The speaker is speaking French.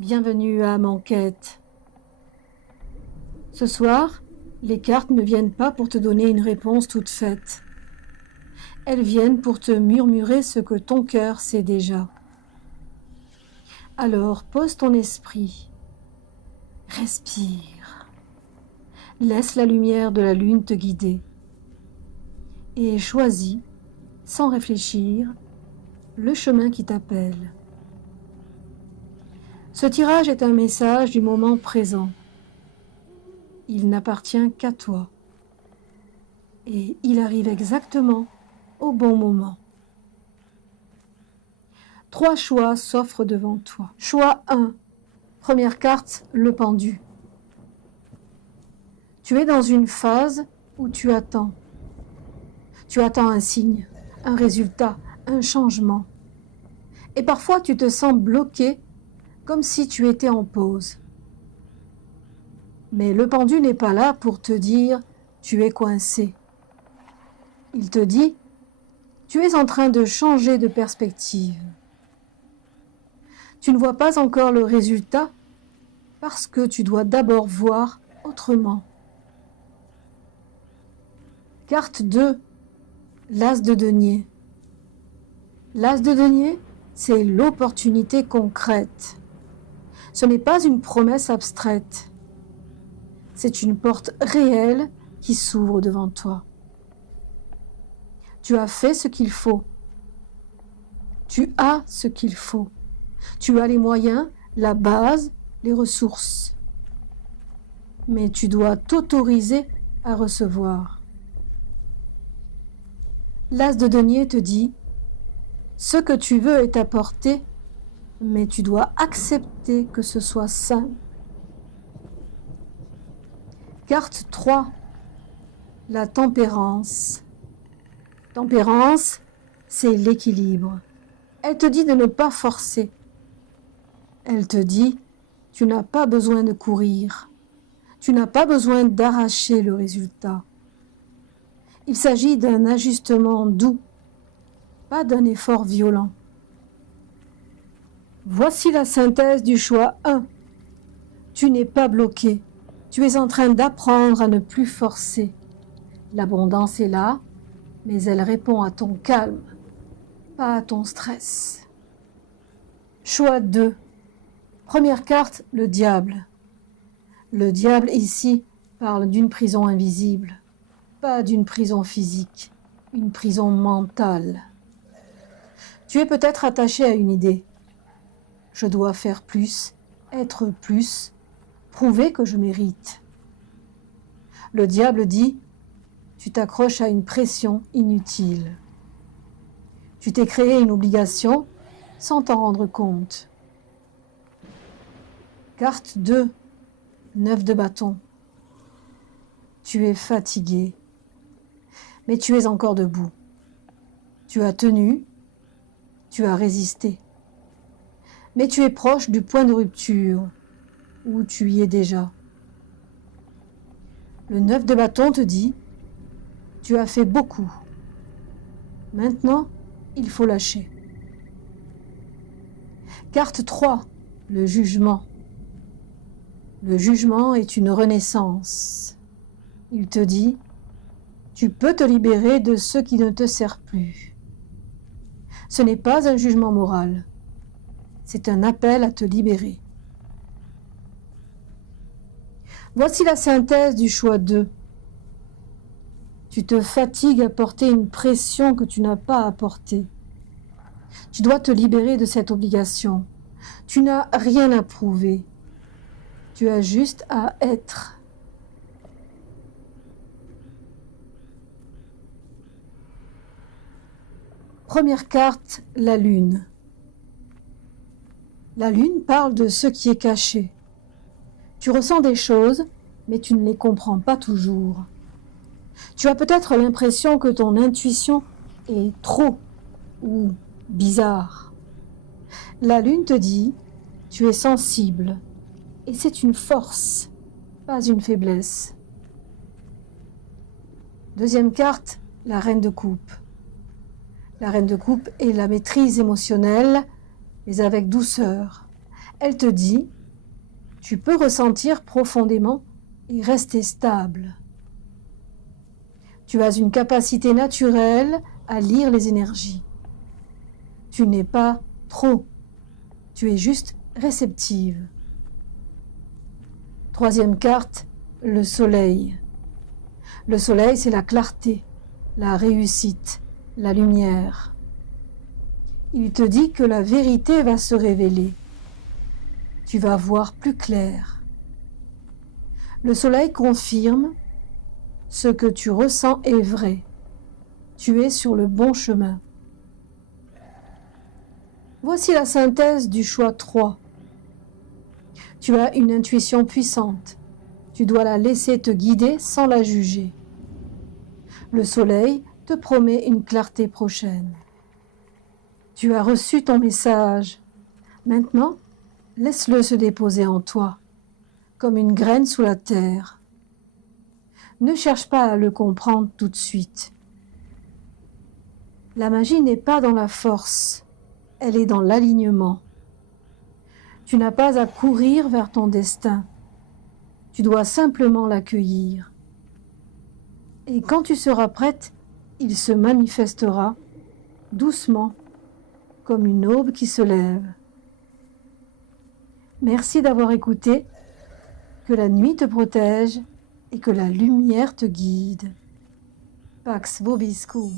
Bienvenue à M'enquête. Ce soir, les cartes ne viennent pas pour te donner une réponse toute faite. Elles viennent pour te murmurer ce que ton cœur sait déjà. Alors pose ton esprit, respire, laisse la lumière de la lune te guider et choisis, sans réfléchir, le chemin qui t'appelle. Ce tirage est un message du moment présent. Il n'appartient qu'à toi. Et il arrive exactement au bon moment. 3 choix s'offrent devant toi. Choix 1. Première carte, le pendu. Tu es dans une phase où tu attends. Tu attends un signe, un résultat, un changement. Et parfois tu te sens bloqué comme si tu étais en pause. Mais le pendu n'est pas là pour te dire « tu es coincé ». Il te dit « tu es en train de changer de perspective ». Tu ne vois pas encore le résultat parce que tu dois d'abord voir autrement. Carte 2, l'as de denier. L'as de denier, c'est l'opportunité concrète. Ce n'est pas une promesse abstraite. C'est une porte réelle qui s'ouvre devant toi. Tu as fait ce qu'il faut. Tu as ce qu'il faut. Tu as les moyens, la base, les ressources. Mais tu dois t'autoriser à recevoir. L'as de denier te dit « ce que tu veux est à portée, mais tu dois accepter que ce soit sain. » Carte 3, la tempérance. Tempérance, c'est l'équilibre. Elle te dit de ne pas forcer. Elle te dit, tu n'as pas besoin de courir. Tu n'as pas besoin d'arracher le résultat. Il s'agit d'un ajustement doux, pas d'un effort violent. Voici la synthèse du choix 1. Tu n'es pas bloqué. Tu es en train d'apprendre à ne plus forcer. L'abondance est là, mais elle répond à ton calme, pas à ton stress. Choix 2. Première carte, le diable. Le diable ici parle d'une prison invisible, pas d'une prison physique, une prison mentale. Tu es peut-être attaché à une idée. Je dois faire plus, être plus, prouver que je mérite. Le diable dit, tu t'accroches à une pression inutile. Tu t'es créé une obligation sans t'en rendre compte. Carte 2, 9 de bâton. Tu es fatigué, mais tu es encore debout. Tu as tenu, tu as résisté. Mais tu es proche du point de rupture, où tu y es déjà. Le 9 de bâton te dit, tu as fait beaucoup. Maintenant, il faut lâcher. Carte 3, le jugement. Le jugement est une renaissance. Il te dit, tu peux te libérer de ce qui ne te sert plus. Ce n'est pas un jugement moral, c'est un appel à te libérer. Voici la synthèse du choix 2. Tu te fatigues à porter une pression que tu n'as pas à porter. Tu dois te libérer de cette obligation. Tu n'as rien à prouver. Tu as juste à être. Première carte, la lune. La lune parle de ce qui est caché. Tu ressens des choses, mais tu ne les comprends pas toujours. Tu as peut-être l'impression que ton intuition est trop ou bizarre. La lune te dit, tu es sensible, et c'est une force, pas une faiblesse. Deuxième carte, la reine de coupe. La reine de coupe est la maîtrise émotionnelle, mais avec douceur. Elle te dit, tu peux ressentir profondément et rester stable. Tu as une capacité naturelle à lire les énergies. Tu n'es pas trop, tu es juste réceptive. Troisième carte, le soleil. Le soleil, c'est la clarté, la réussite, la lumière. Il te dit que la vérité va se révéler. Tu vas voir plus clair. Le soleil confirme ce que tu ressens est vrai. Tu es sur le bon chemin. Voici la synthèse du choix 3. Tu as une intuition puissante. Tu dois la laisser te guider sans la juger. Le soleil te promet une clarté prochaine. Tu as reçu ton message. Maintenant, laisse-le se déposer en toi, comme une graine sous la terre. Ne cherche pas à le comprendre tout de suite. La magie n'est pas dans la force, elle est dans l'alignement. Tu n'as pas à courir vers ton destin. Tu dois simplement l'accueillir. Et quand tu seras prête, il se manifestera doucement, comme une aube qui se lève. Merci d'avoir écouté. Que la nuit te protège et que la lumière te guide. Pax vobiscum.